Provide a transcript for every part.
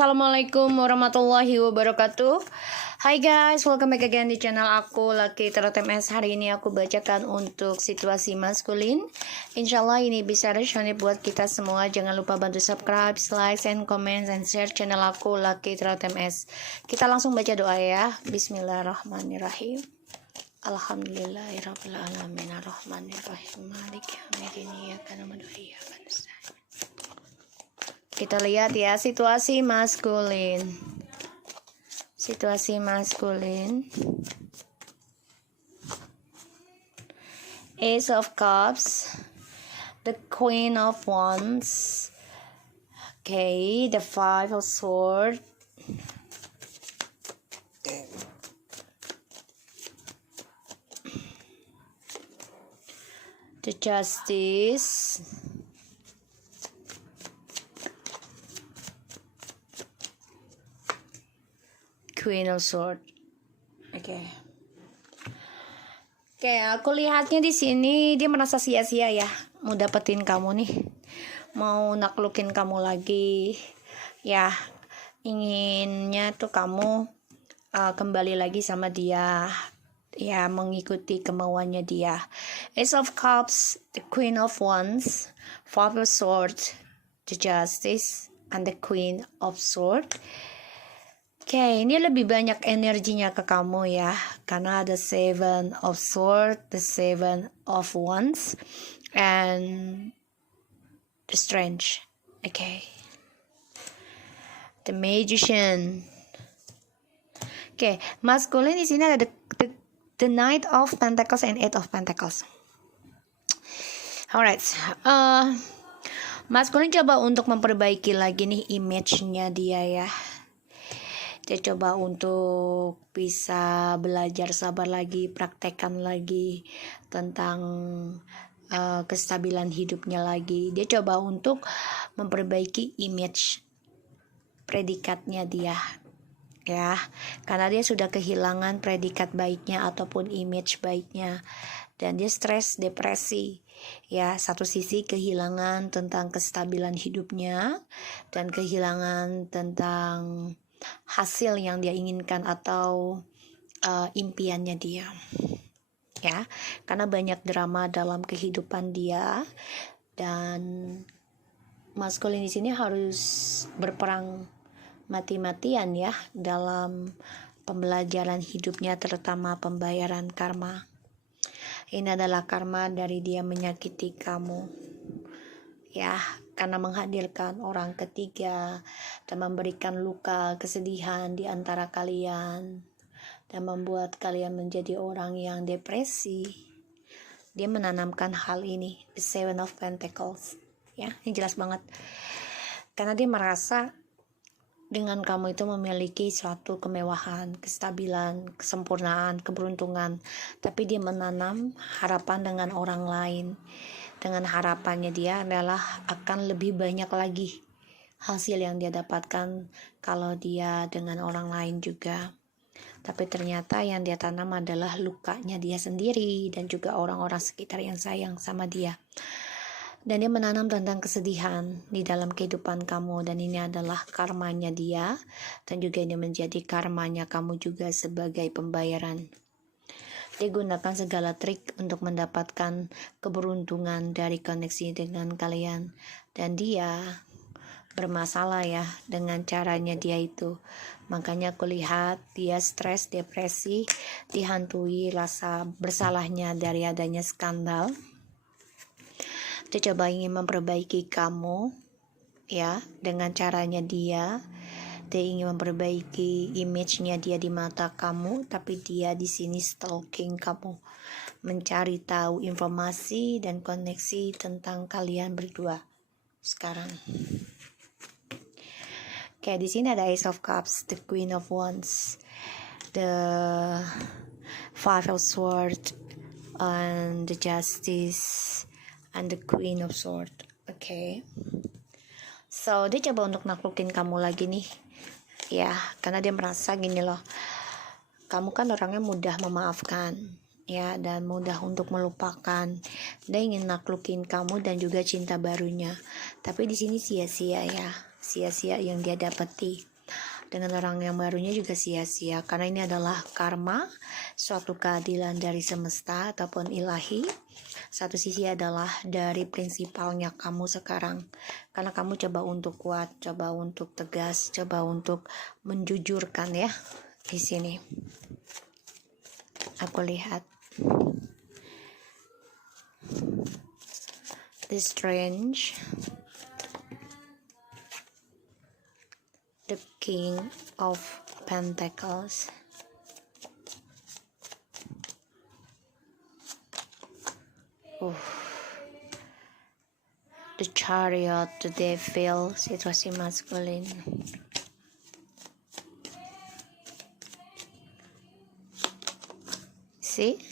Assalamualaikum warahmatullahi wabarakatuh. Hai guys, welcome back again di channel aku Lucky Tarot MS. Hari ini aku bacakan untuk situasi maskulin. Insyaallah ini bisa resonate buat kita semua. Jangan lupa bantu subscribe, like, and comment, and share channel aku Lucky Tarot MS. Kita langsung baca doa ya. Bismillahirrahmanirrahim. Alhamdulillahirabbil alamin arrahmanirrahim maliki yaumiddin iyyaka na'budu wa iyyaka nasta'in. Kita lihat ya situasi maskulin. Situasi maskulin. Ace of Cups, the Queen of Wands, okay, the Five of Swords, the Justice, Queen of Swords. Oke, aku lihatnya di sini dia merasa sia-sia ya, mau dapetin kamu nih, mau naklukin kamu lagi, ya, inginnya tuh kamu kembali lagi sama dia, ya, mengikuti kemauannya dia. Ace of Cups, the Queen of Wands, Five of Swords, the Justice, and the Queen of Swords. Oke, ini lebih banyak energinya ke kamu ya, karena ada Seven of Swords, the Seven of Wands, and the Strength. Oke, the Magician. Oke, maskulin di sini ada the Knight of Pentacles and Eight of Pentacles. Alright, maskulin coba untuk memperbaiki lagi nih image-nya dia ya. Dia coba untuk bisa belajar sabar lagi, praktekkan lagi tentang kestabilan hidupnya lagi. Dia coba untuk memperbaiki image predikatnya dia, ya, karena dia sudah kehilangan predikat baiknya ataupun image baiknya, dan dia stres, depresi. Ya, satu sisi kehilangan tentang kestabilan hidupnya dan kehilangan tentang hasil yang dia inginkan atau impiannya dia, ya, karena banyak drama dalam kehidupan dia, dan maskulin di sini harus berperang mati-matian ya dalam pembelajaran hidupnya, terutama pembayaran karma. Ini adalah karma dari dia menyakiti kamu, ya, karena menghadirkan orang ketiga dan memberikan luka, kesedihan di antara kalian dan membuat kalian menjadi orang yang depresi. Dia menanamkan hal ini, the Seven of Pentacles, ya, ini jelas banget, karena dia merasa dengan kamu itu memiliki suatu kemewahan, kestabilan, kesempurnaan, keberuntungan, tapi dia menanam harapan dengan orang lain. Dengan harapannya dia adalah akan lebih banyak lagi hasil yang dia dapatkan kalau dia dengan orang lain juga. Tapi ternyata yang dia tanam adalah lukanya dia sendiri dan juga orang-orang sekitar yang sayang sama dia. Dan dia menanam tentang kesedihan di dalam kehidupan kamu, dan ini adalah karmanya dia, dan juga ini menjadi karmanya kamu juga sebagai pembayaran. Dia gunakan segala trik untuk mendapatkan keberuntungan dari koneksi dengan kalian, dan dia bermasalah ya dengan caranya dia itu. Makanya aku lihat dia stres, depresi, dihantui rasa bersalahnya dari adanya skandal. Dia coba ingin memperbaiki kamu ya dengan caranya dia. Dia ingin memperbaiki image-nya dia di mata kamu, tapi dia di sini stalking kamu, mencari tahu informasi dan koneksi tentang kalian berdua sekarang. Oke, di sini ada Ace of Cups, the Queen of Wands, the Five of Swords, and the Justice, and the Queen of Swords. Oke. So, dia coba untuk naklukin kamu lagi nih. Ya, karena dia merasa gini loh, kamu kan orangnya mudah memaafkan, ya, dan mudah untuk melupakan. Dia ingin naklukin kamu dan juga cinta barunya, tapi di sini sia-sia ya, sia-sia yang dia dapati. dengan orang yang barunya juga sia-sia, karena ini adalah karma, suatu keadilan dari semesta ataupun ilahi. Satu sisi adalah dari prinsipalnya kamu sekarang, karena kamu coba untuk kuat, coba untuk tegas, coba untuk menjujurkan ya. Di sini aku lihat the strange, the king of pentacles, the chariot, the devil, situasi maskulin. See?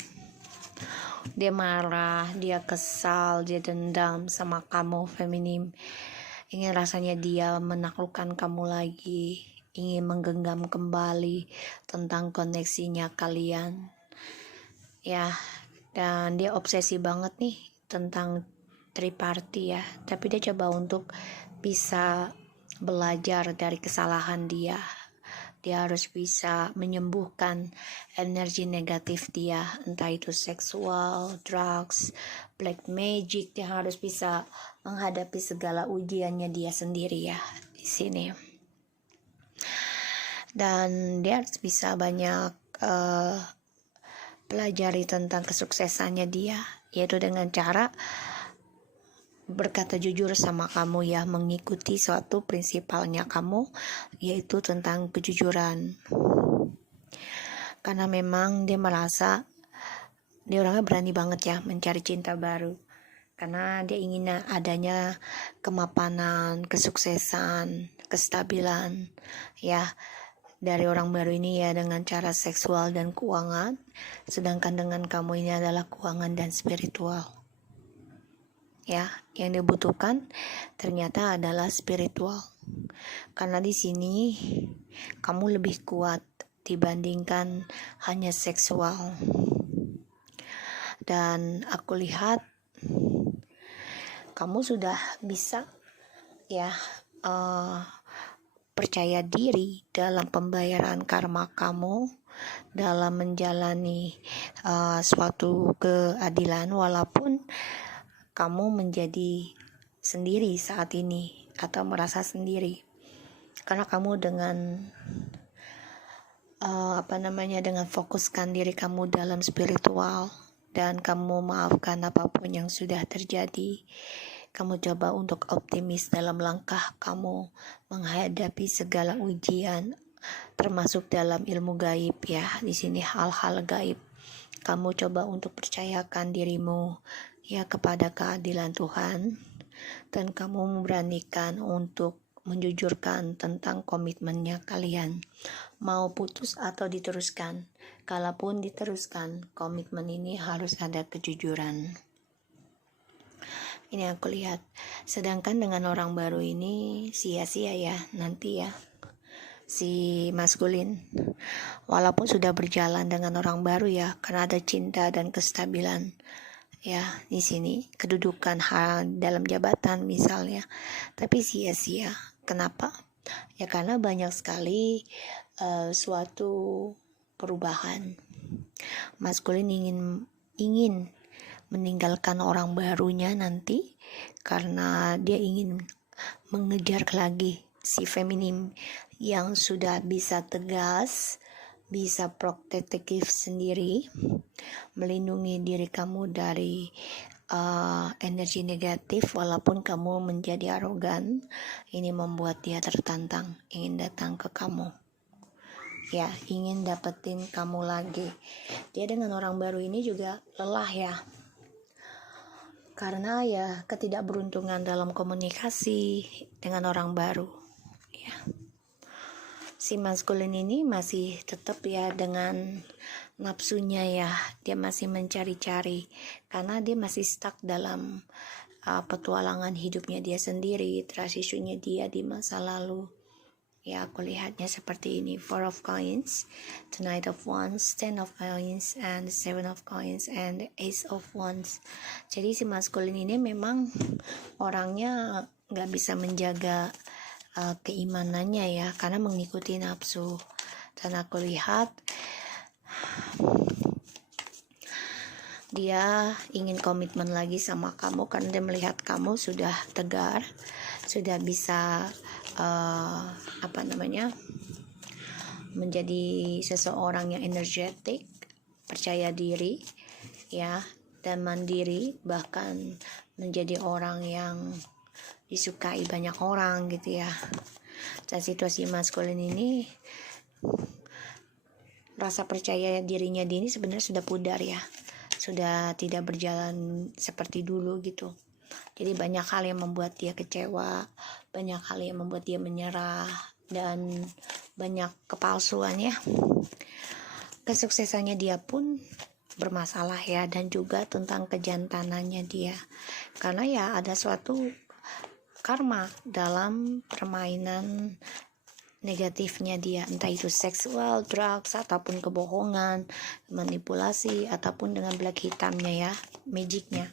Dia marah, dia kesal, dia dendam sama kamu feminim. Ingin rasanya dia menaklukkan kamu lagi, ingin menggenggam kembali tentang koneksinya kalian. Ya, dan dia obsesi banget nih tentang triparty ya. Tapi dia coba untuk bisa belajar dari kesalahan dia. Dia harus bisa menyembuhkan energi negatif dia, entah itu seksual, drugs, black magic. Dia harus bisa menghadapi segala ujiannya dia sendiri ya di sini. Dan dia harus bisa banyak pelajari tentang kesuksesannya dia, yaitu dengan cara berkata jujur sama kamu ya, mengikuti suatu prinsipalnya kamu, yaitu tentang kejujuran. Karena memang dia merasa dia orangnya berani banget ya mencari cinta baru, karena dia ingin adanya kemapanan, kesuksesan, kestabilan ya dari orang baru ini ya, dengan cara seksual dan keuangan. Sedangkan dengan kamu ini adalah keuangan dan spiritual ya. Yang dibutuhkan ternyata adalah spiritual, karena di sini kamu lebih kuat dibandingkan hanya seksual. Dan aku lihat kamu sudah bisa ya percaya diri dalam pembayaran karma kamu, dalam menjalani suatu keadilan, walaupun kamu menjadi sendiri saat ini atau merasa sendiri, karena kamu dengan dengan fokuskan diri kamu dalam spiritual dan kamu maafkan apapun yang sudah terjadi. Kamu coba untuk optimis dalam langkah kamu menghadapi segala ujian, termasuk dalam ilmu gaib ya. Di sini hal-hal gaib. Kamu coba untuk percayakan dirimu ya kepada keadilan Tuhan, dan kamu memberanikan untuk menjujurkan tentang komitmennya kalian, mau putus atau diteruskan. Kalaupun diteruskan, komitmen ini harus ada kejujuran. Ini aku lihat. Sedangkan dengan orang baru ini sia-sia ya nanti ya si maskulin, walaupun sudah berjalan dengan orang baru ya, karena ada cinta dan kestabilan ya di sini, kedudukan dalam jabatan misalnya, tapi sia-sia. Kenapa? Ya karena banyak sekali suatu perubahan. Maskulin ingin meninggalkan orang barunya nanti karena dia ingin mengejar lagi si feminim yang sudah bisa tegas, bisa protektif sendiri, melindungi diri kamu dari energi negatif. Walaupun kamu menjadi arogan, ini membuat dia tertantang, ingin datang ke kamu ya, ingin dapetin kamu lagi. Dia dengan orang baru ini juga lelah ya, karena ya ketidakberuntungan dalam komunikasi dengan orang baru ya. Si maskulin ini masih tetap ya dengan nafsunya ya, dia masih mencari-cari karena dia masih stuck dalam petualangan hidupnya dia sendiri, trust issue-nya dia di masa lalu ya. Aku lihatnya seperti ini: Four of Coins, the Knight of Wands, Ten of Coins, and Seven of Coins, and Ace of Wands. Jadi si maskulin ini memang orangnya gak bisa menjaga keimanannya ya, karena mengikuti nafsu. Dan aku lihat dia ingin komitmen lagi sama kamu karena dia melihat kamu sudah tegar, sudah bisa menjadi seseorang yang energetik, percaya diri ya, dan mandiri, bahkan menjadi orang yang disukai banyak orang gitu ya. Dan situasi maskulin ini, rasa percaya dirinya dia ini sebenarnya sudah pudar ya, sudah tidak berjalan seperti dulu gitu. Jadi banyak hal yang membuat dia kecewa, banyak hal yang membuat dia menyerah, dan banyak kepalsuan ya. Kesuksesannya dia pun bermasalah ya, dan juga tentang kejantanannya dia, karena ya ada suatu karma dalam permainan negatifnya dia, entah itu seksual, drugs, ataupun kebohongan, manipulasi, ataupun dengan black hitamnya ya, magicnya.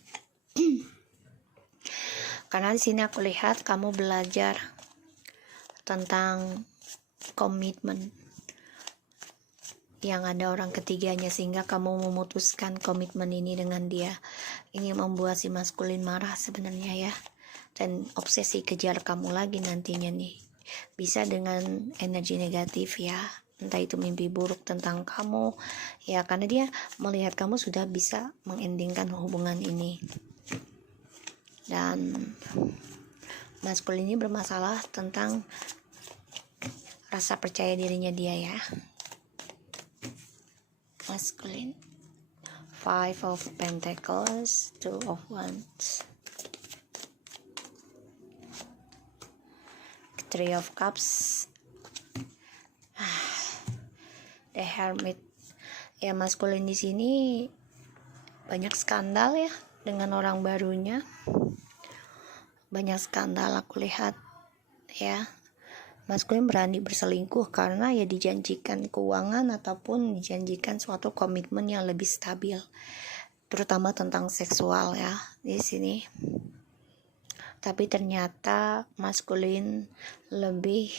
Karena di sini aku lihat kamu belajar tentang komitmen yang ada orang ketiganya, sehingga kamu memutuskan komitmen ini dengan dia. Ini membuat si maskulin marah sebenarnya ya, dan obsesi kejar kamu lagi nantinya nih. Bisa dengan energi negatif ya, entah itu mimpi buruk tentang kamu ya, karena dia melihat kamu sudah bisa mengendingkan hubungan ini. Dan maskulin ini bermasalah tentang rasa percaya dirinya dia ya. Maskulin, 5 of Pentacles, 2 of Wands, 3 of Cups, The Hermit. Ya, maskulin di sini banyak skandal ya dengan orang barunya. Banyak skandal aku lihat ya. Maskulin berani berselingkuh karena ya dijanjikan keuangan ataupun dijanjikan suatu komitmen yang lebih stabil, terutama tentang seksual ya di sini. Tapi ternyata maskulin lebih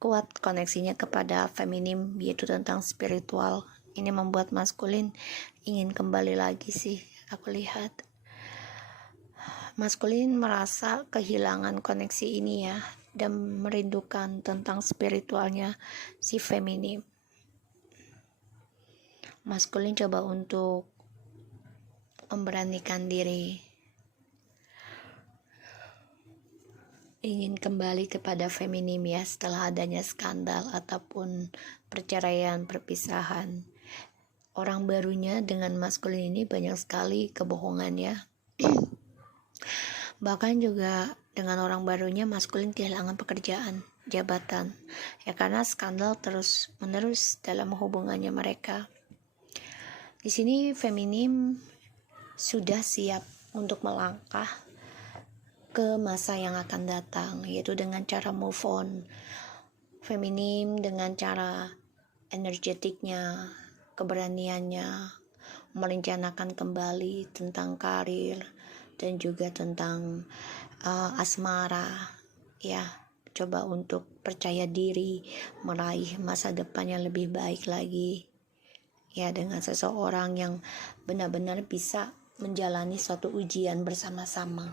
kuat koneksinya kepada feminim, yaitu tentang spiritual. Ini membuat maskulin ingin kembali lagi sih, aku lihat. Maskulin merasa kehilangan koneksi ini ya, dan merindukan tentang spiritualnya si feminim. Maskulin coba untuk memberanikan diri, ingin kembali kepada feminim ya, setelah adanya skandal ataupun perceraian, perpisahan. Orang barunya dengan maskulin ini banyak sekali kebohongan ya. Bahkan juga dengan orang barunya maskulin kehilangan pekerjaan, jabatan ya, karena skandal terus menerus dalam hubungannya mereka. Di sini feminim sudah siap untuk melangkah ke masa yang akan datang, yaitu dengan cara move on. Feminim dengan cara energetiknya, keberaniannya, merencanakan kembali tentang karir dan juga tentang asmara ya. Coba untuk percaya diri, meraih masa depan yang lebih baik lagi ya, dengan seseorang yang benar-benar bisa menjalani suatu ujian bersama-sama.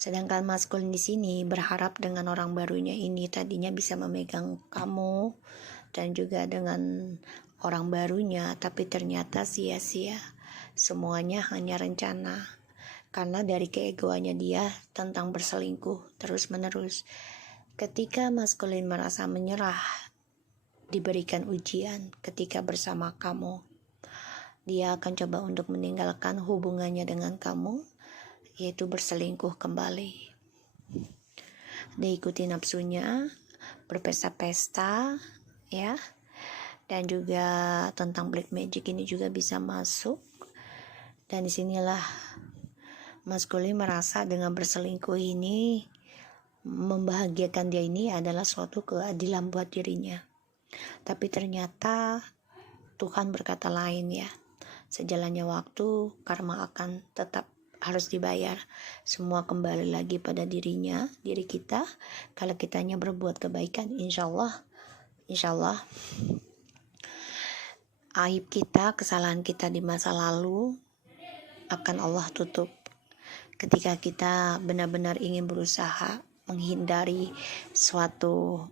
Sedangkan maskulin di sini berharap dengan orang barunya ini tadinya bisa memegang kamu dan juga dengan orang barunya, tapi ternyata sia-sia. Semuanya hanya rencana, karena dari keegoannya dia tentang berselingkuh terus-menerus. Ketika maskulin merasa menyerah, diberikan ujian ketika bersama kamu, dia akan coba untuk meninggalkan hubungannya dengan kamu, yaitu berselingkuh kembali. Dia ikuti nafsunya, berpesta-pesta ya, dan juga tentang black magic ini juga bisa masuk. Dan disinilah maskulin merasa dengan berselingkuh ini membahagiakan dia, ini adalah suatu keadilan buat dirinya. Tapi ternyata Tuhan berkata lain ya. Sejalannya waktu, karma akan tetap harus dibayar. Semua kembali lagi pada diri kita. Kalau kitanya berbuat kebaikan, insya Allah aib kita, kesalahan kita di masa lalu akan Allah tutup. Ketika kita benar-benar ingin berusaha menghindari suatu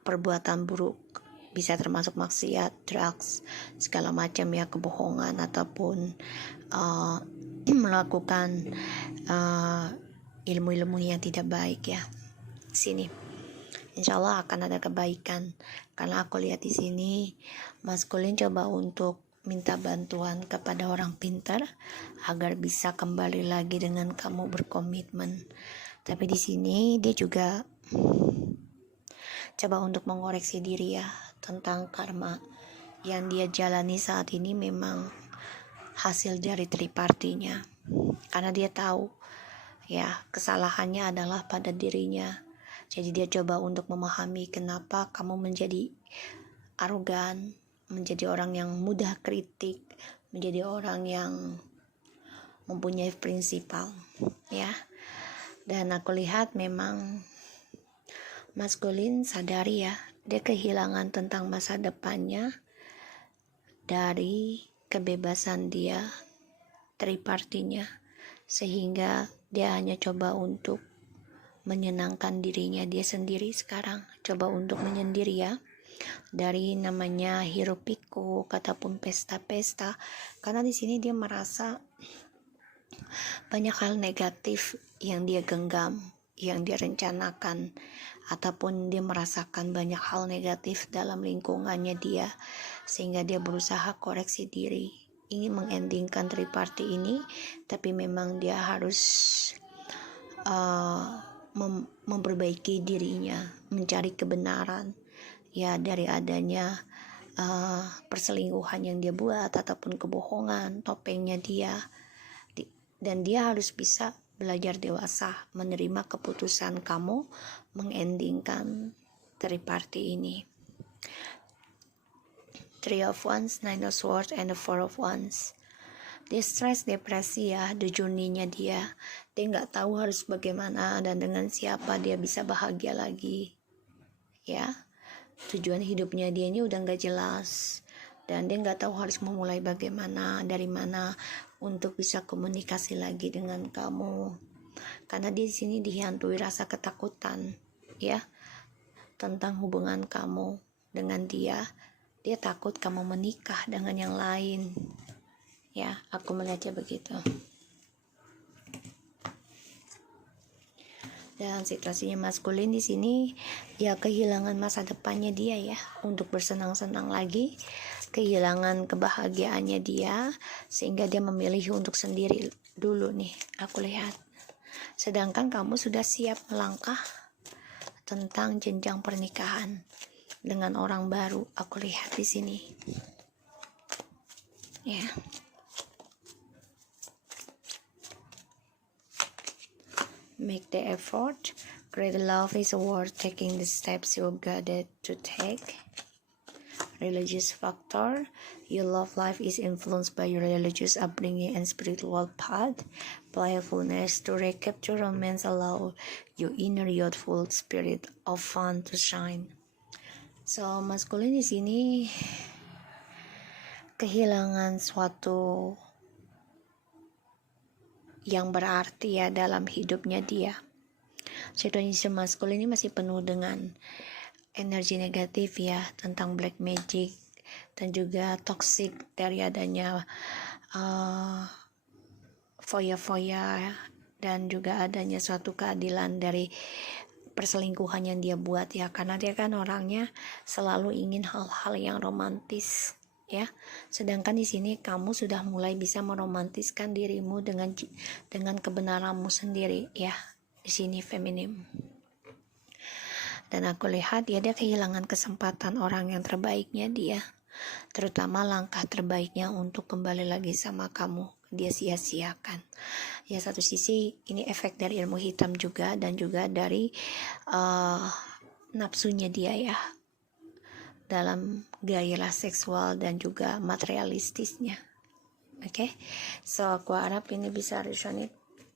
perbuatan buruk, bisa termasuk maksiat, drugs, segala macam ya, kebohongan ataupun melakukan ilmu-ilmu yang tidak baik ya. Sini, insya Allah akan ada kebaikan. Karena aku lihat di sini maskulin coba untuk minta bantuan kepada orang pintar agar bisa kembali lagi dengan kamu berkomitmen. Tapi di sini dia juga coba untuk mengoreksi diri ya, tentang karma yang dia jalani saat ini memang hasil dari tripartinya. Karena dia tahu ya kesalahannya adalah pada dirinya. Jadi dia coba untuk memahami kenapa kamu menjadi arogan, menjadi orang yang mudah kritik, menjadi orang yang mempunyai prinsipal ya. Dan aku lihat memang maskulin sadari ya, dia kehilangan tentang masa depannya dari kebebasan dia tripartinya, sehingga dia hanya coba untuk menyenangkan dirinya dia sendiri sekarang, coba untuk menyendiri ya, dari namanya hiruk pikuk ataupun pesta-pesta. Karena di sini dia merasa banyak hal negatif yang dia genggam, yang dia rencanakan, ataupun dia merasakan banyak hal negatif dalam lingkungannya dia, sehingga dia berusaha koreksi diri, ingin mengendingkan triparti ini. Tapi memang dia harus memperbaiki dirinya, mencari kebenaran ya dari adanya perselingkuhan yang dia buat ataupun kebohongan, topengnya dia. Dan dia harus bisa belajar dewasa, menerima keputusan kamu mengendingkan triparti ini. Three of Wands, Nine of Swords, and the Four of Wands. Dia stres, depresi ya, di journey-nya dia nggak tahu harus bagaimana dan dengan siapa dia bisa bahagia lagi ya. Tujuan hidupnya dia ini udah nggak jelas, dan dia nggak tahu harus memulai bagaimana, dari mana untuk bisa komunikasi lagi dengan kamu. Karena di sini dihantui rasa ketakutan ya tentang hubungan kamu dengan dia. Dia takut kamu menikah dengan yang lain ya, aku melihatnya begitu. Dan situasinya maskulin di sini ya kehilangan masa depannya dia ya, untuk bersenang-senang lagi, kehilangan kebahagiaannya dia, sehingga dia memilih untuk sendiri dulu nih, aku lihat. Sedangkan kamu sudah siap melangkah tentang jenjang pernikahan dengan orang baru, aku lihat di sini ya. Make the effort. Great love is worth taking the steps you've got to take. Religious factor. Your love life is influenced by your religious upbringing and spiritual path. Playfulness. To recapture romance allow your inner youthful spirit of fun to shine. So, maskulin di sini kehilangan suatu yang berarti ya dalam hidupnya dia. Situasi maskulin ini masih penuh dengan energi negatif ya, tentang black magic dan juga toxic dari adanya foya-foya, dan juga adanya suatu keadilan dari perselingkuhan yang dia buat ya. Karena dia kan orangnya selalu ingin hal-hal yang romantis ya. Sedangkan di sini kamu sudah mulai bisa meromantiskan dirimu dengan kebenaranmu sendiri ya. Di sini feminim. Dan aku lihat dia kehilangan kesempatan orang yang terbaiknya dia, terutama langkah terbaiknya untuk kembali lagi sama kamu, dia sia-siakan. Ya, satu sisi ini efek dari ilmu hitam juga, dan juga dari nafsunya dia ya, dalam gairah seksual dan juga materialistisnya Oke, so aku harap ini bisa resonate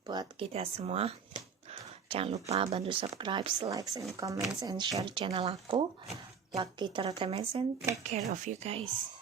buat kita semua. Jangan lupa bantu subscribe, like, and comments, and share channel aku. Lucky Entertainment. Take care of you guys.